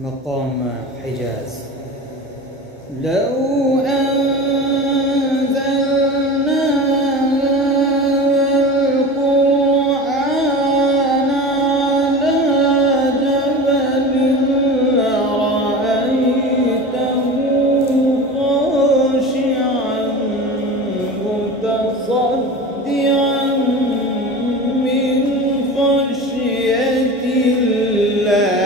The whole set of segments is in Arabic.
مقام حجاز. لو أنزلنا القرآن على جبل لرأيته خاشعا متصدعا من خشية الله.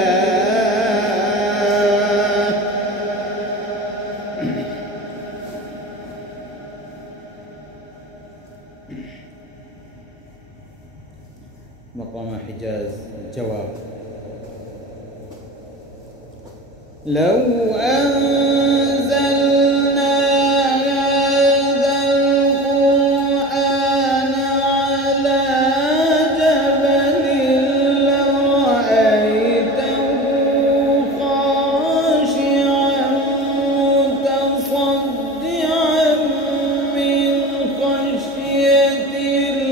مقام حجاز الجواب. لو أنزلنا هذا القرآن على جبل لرأيته خاشعا متصدعا من خشية الله.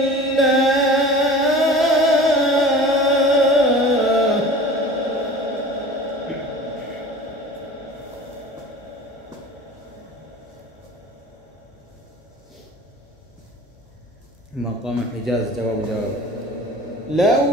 مقام حجاز جواب. لو